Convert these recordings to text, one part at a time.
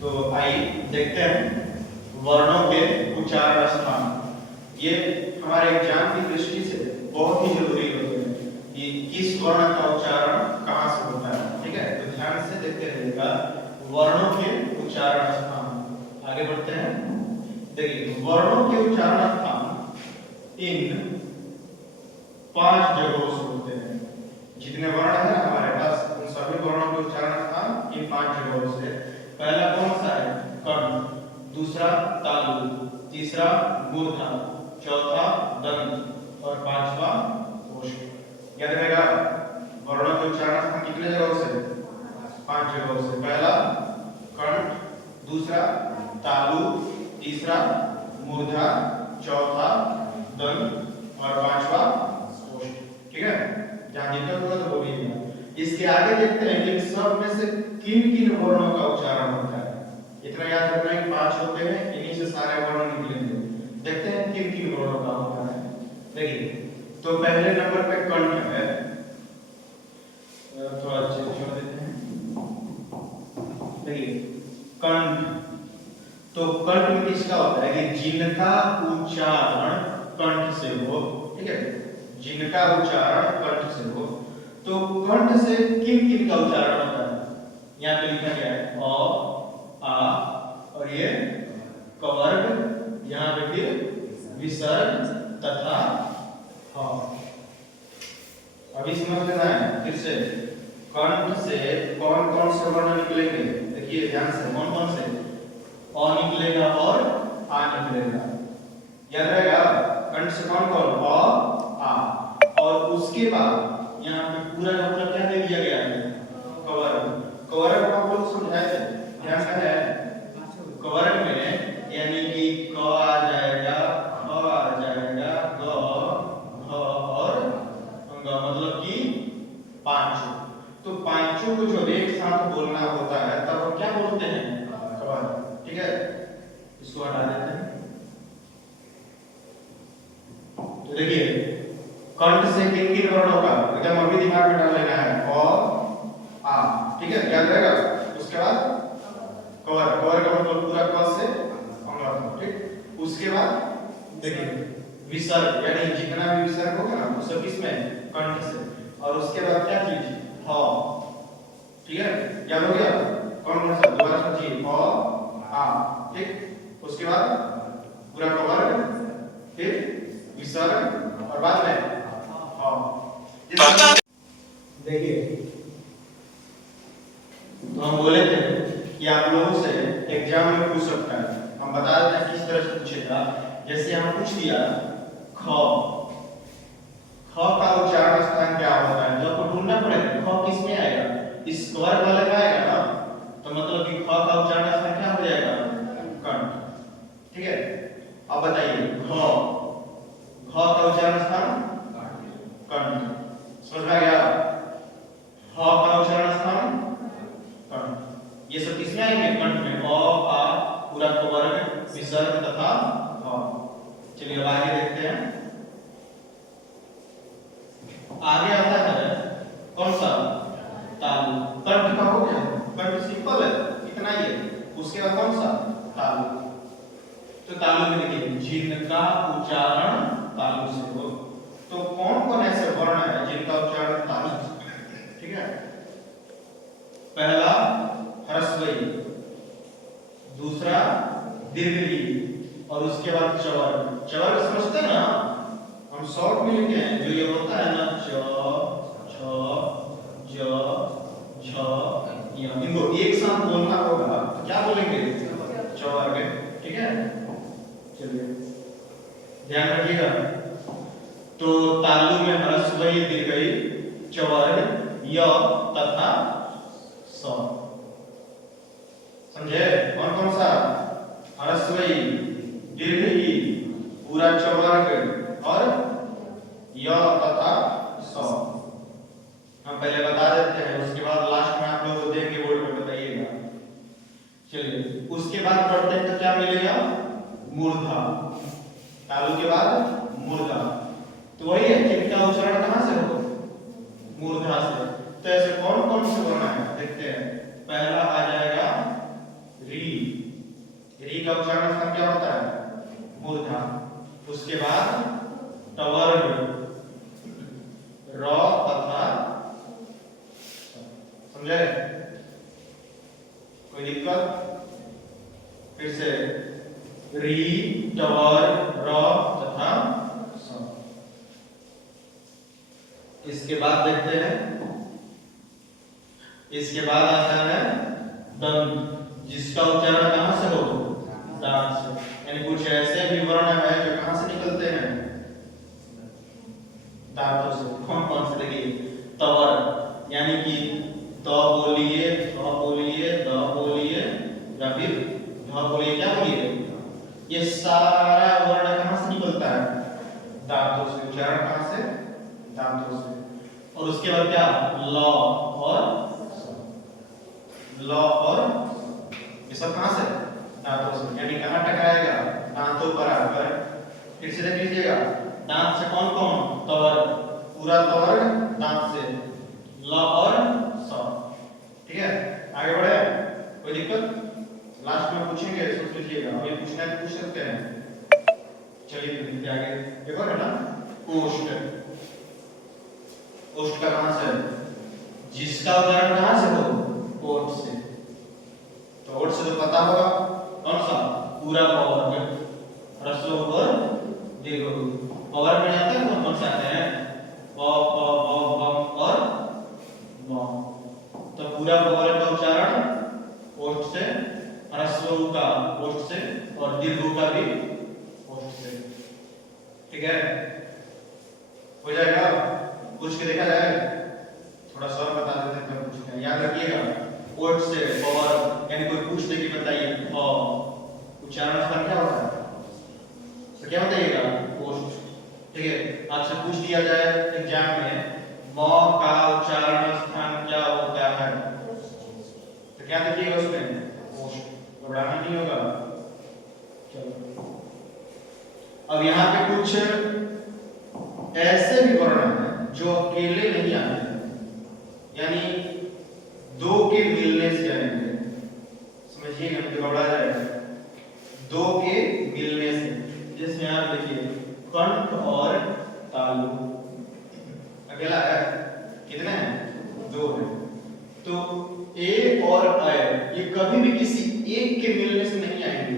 तो आइए देखते हैं वर्णों के उच्चारण स्थान। ये हमारे एग्जाम की दृष्टि से बहुत ही जरूरी होते हैं कि किस वर्ण का उच्चारण कहाँ से होता है। ठीक है, तो ध्यान से देखते रहिएगा वर्णों के उच्चारण स्थान। आगे बढ़ते हैं। देखिए वर्णों के उच्चारण स्थान इन 5 जगहों से होते हैं। जितने वर्ण है हमारे पास उन सभी वर्णों के उच्चारण स्थान इन 5 जगहों से। पहला कौन सा है? कर्ण, दूसरा तालु, तीसरा मूर्धा, चौथा दंत और पांचवा ओष्ठ। याद रहेगा वर्णों के उच्चारण स्थान कितने जगहों से? 5 जगहों से। पहला कर्ण, दूसरा तालु, तीसरा मूर्धा, चौथा दंत और पांचवा ओष्ठ। ठीक है, जहां जितना होगा तो बोलिएगा। इसके आगे देखते हैं कि सब में से किन किन वर्णों का उच्चारण होता है। इतना याद रखना है कि 5 होते हैं, इन्हीं से सारे वर्ण निकलेंगे। देखते हैं किन किन वर्णों का होता है। देखिए तो पहले नंबर पे कंठ है, थोड़ा चेंज कर देते हैं। देखिए कंठ, तो कंठ में किसका होता है कि जिनका उच्चारण कंठ से हो। ठीक है, जिनका उच्चारण कंठ से हो। तो कंठ से किन किन का उच्चारण होता है? यहाँ पे लिखा गया है अ, आ और ये कवर्ग, यहाँ पे फिर विसर्ग तथा ह। अभी समझ लेना है फिर से कंठ से कौन कौन से वर्ण निकलेंगे। देखिए ध्यान से, कौन कौन से? अ निकलेगा और आ निकलेगा। याद रहेगा कंठ से कौन कौन? अ, आ। और उसके बाद यहाँ पे पूरा का पूरा क्या दे दिया गया है? कवर्ग। कवर्ग को आप लोग समझाए थे, ध्यान से है। कवर्ग में यानी कि क आ जाएगा, ख आ जाएगा, ग, घ और अंग, मतलब कि 5। तो पांचों को जो एक साथ बोलना होता है तब हम क्या बोलते हैं? कवर्ग। ठीक है, इसको हटा देते हैं। तो देखिए कंठ से किन किन वर्णों का एकदम अभी दिमाग में डाल लेना है। अ, आ। ठीक है, याद रहेगा। उसके बाद कवर, कवर का मतलब पूरा क से अंग। ठीक, उसके बाद देखिए विसर्ग, यानी जितना भी विसर्ग होगा ना वो सब किसमें? कंठ से। और उसके बाद क्या चीज? ह। ठीक है, याद हो गया? कौन कौन सा? दोबारा सोचिए। अ, आ। ठीक, उसके बाद पूरा कवर, फिर विसर्ग और बाद में देखिए तो हम बोले थे कि आप लोगों से एग्जाम में पूछ सकता है। हम बता देते हैं किस तरह से पूछेगा। जैसे हम पूछ दिया ख, ख का उच्चारण स्थान क्या होता है, जो आपको ढूंढना पड़ेगा। ख किस में आएगा? इस कवर वाले में आएगा ना, तो मतलब कि ख का उच्चारण स्थान क्या हो जाएगा? कंठ। ठीक है, अब बताइए घ, घ का उच्चारण स्थान कंठ। समझ में आ गया? ह का उच्चारण स्थान कंठ। ये सब किसमें आएंगे? कंठ में। अ, आ, पूरा कवर्ग, विसर्ग तथा ह। चलिए अब आगे देखते हैं। आगे आता है कौन सा? तालु। कंठ का हो गया, कंठ सिंपल है, इतना ही है। उसके बाद कौन सा? तालु। तो तालु में देखिए जिनका उच्चारण तालु से हो। तो कौन कौन ऐसे वर्ण है जिनका उच्चारण तालु से? ठीक है, पहला ह्रस्व ई, दूसरा दीर्घ ई और उसके बाद चवर्ग। चवर्ग समझते हैं ना, हम शॉर्ट में लिखते हैं। जो ये होता है ना च, छ, ज, झ, य, इनको एक साथ बोलना होगा तो क्या बोलेंगे? चवर्ग। ठीक है, चलिए ध्यान रखिएगा। तो तालु में ह्रस्व ई, दीर्घ ई, चवर्ग, य तथा स। समझे? कौन कौन सा? ह्रस्व ई, दीर्घ ई, पूरा चवर्ग और य तथा स। हम पहले बता देते हैं, उसके बाद लास्ट में आप लोग को देंगे बोर्ड में, बताइएगा। चलिए उसके बाद पढ़ते हैं तो क्या मिलेगा? मूर्धा। तालु के बाद मूर्धा। तो वही है, जिनका उच्चारण कहां से हो? मूर्धा से। तो ऐसे कौन कौन से वर्ण है देखते हैं। पहला आ जाएगा री, का उच्चारण स्थान क्या होता है? मूर्धा। उसके बाद टवर्ग र तथा समझे? कोई दिक्कत? फिर से री टवर्ग र तथा स। इसके बाद देखते हैं, इसके बाद आता है दंत, जिसका उच्चारण कहां से हो? दांत से। यानी कुछ ऐसे भी वर्ण है जो कहां से निकलते हैं? दांतों से। कौन कौन से? देखिए तवर, यानी कि त बोलिए, थ बोलिए, द बोलिए या फिर ध बोलिए, क्या बोलिए, ये सारा वर्ण कहां से निकलता है? दांतों से। उच्चारण कहां से? दांतों से। और उसके बाद क्या? ल और ल और ये सब कहां से? दांतों से। यानी कहां टकराएगा? दांतों पर आकर। फिर से देख लीजिएगा, दांत से कौन कौन? तवर, पूरा तवर दांत से, ल और स। ठीक है, आगे बढ़े? कोई दिक्कत? लास्ट में पूछेंगे, सोच लीजिएगा। अभी पूछना है तो पूछ सकते हैं। चलिए देखते आगे। एक और है ना, ओष्ठ। ओष्ठ का कहां से? जिसका उच्चारण कहां से हो? ओठ से। तो ओठ से तो पता होगा कौन सा? पूरा पवर्ग, ह्रस्व ऊपर दीर्घ ऊ। पवर्ग में आता है कौन कौन से आते हैं? प प ब भ और म। तो पूरा पवर्ग का उच्चारण ओठ से, ह्रस्व ऊ का ओठ से और दीर्घ ऊ का भी ओठ से। ठीक है, हो जाएगा? पूछ के देखा जाए? थोड़ा सा बता देते हैं, पूछते हैं। याद रखिएगा, ओठ से पवर्ग, यानी कोई पूछ दे कि बताइए उच्चारण स्थान क्या होता है, तो क्या बताइएगा? ओष्ठ। ठीक है, आपसे पूछ दिया जाए एग्जाम में म का उच्चारण स्थान क्या होता है, तो क्या देखिएगा उसमें? ओष्ठ। घबराना नहीं होगा। चलो, अब यहाँ पे कुछ ऐसे भी वर्ण हैं जो अकेले नहीं आते, यानी दो के मिलने से आएंगे। समझिएगा, तो घबरा जाएगा। दो के मिलने से, जैसे यहाँ देखिए कंठ और तालु, अकेला है, कितने हैं? दो हैं। तो ए और अ ये कभी भी किसी एक के मिलने से नहीं आएंगे।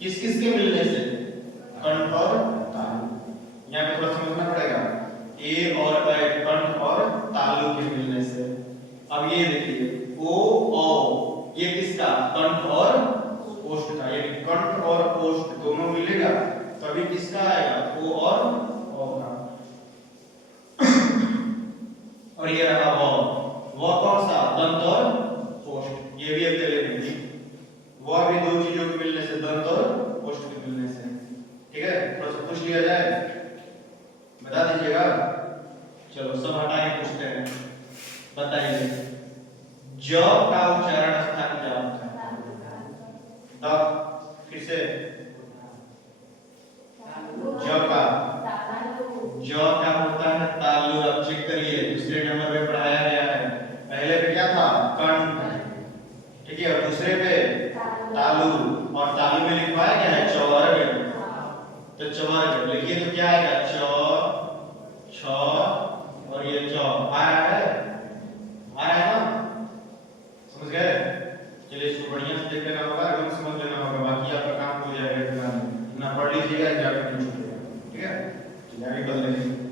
किस किस के मिलने से? कंठ और तालु। यहाँ पे थोड़ा समझना पड़ेगा, ए और अ कंठ और तालु के मिलने से। अब ये देखिए ओ औ, ये किसका? कंठ और ओष्ठ का। ये कंठ और ओष्ठ दोनों मिलेगा तभी किसका आएगा? ओ और औ का। और ये रहा व कौन सा? दंत और ओष्ठ। ये भी अकेले नहीं, वह भी दो चीजों के मिलने से, दंत और ओष्ठ के मिलने से। ठीक है, थोड़ा सा पूछ लिया जाए, बता दीजिएगा। चलो सब हटाए, पूछते हैं। बताइए ज का उच्चारण स्थान क्या होता है? द। फिर से ज का क्या होता है? तालु। अब चेक करिए, दूसरे नंबर पे पढ़ाया गया है। पहले पे क्या था? कंठ। ठीक है, और दूसरे पे तालु। और तालु में लिखवाया क्या है? चवर्ग। तो चवर्ग लिखिए तो क्या आएगा? च, छ और ये च। आ रहा है? आ रहा है ना? समझ गए? चलिए इसको बढ़िया से देख लेना होगा, एकदम समझ लेना होगा, बाकी आपका काम हो जाएगा एग्जाम में। ना पढ़ लीजिएगा, एग्जाम में नहीं छूटेगा। ठीक है, चलिए आगे बढ़ लेंगे।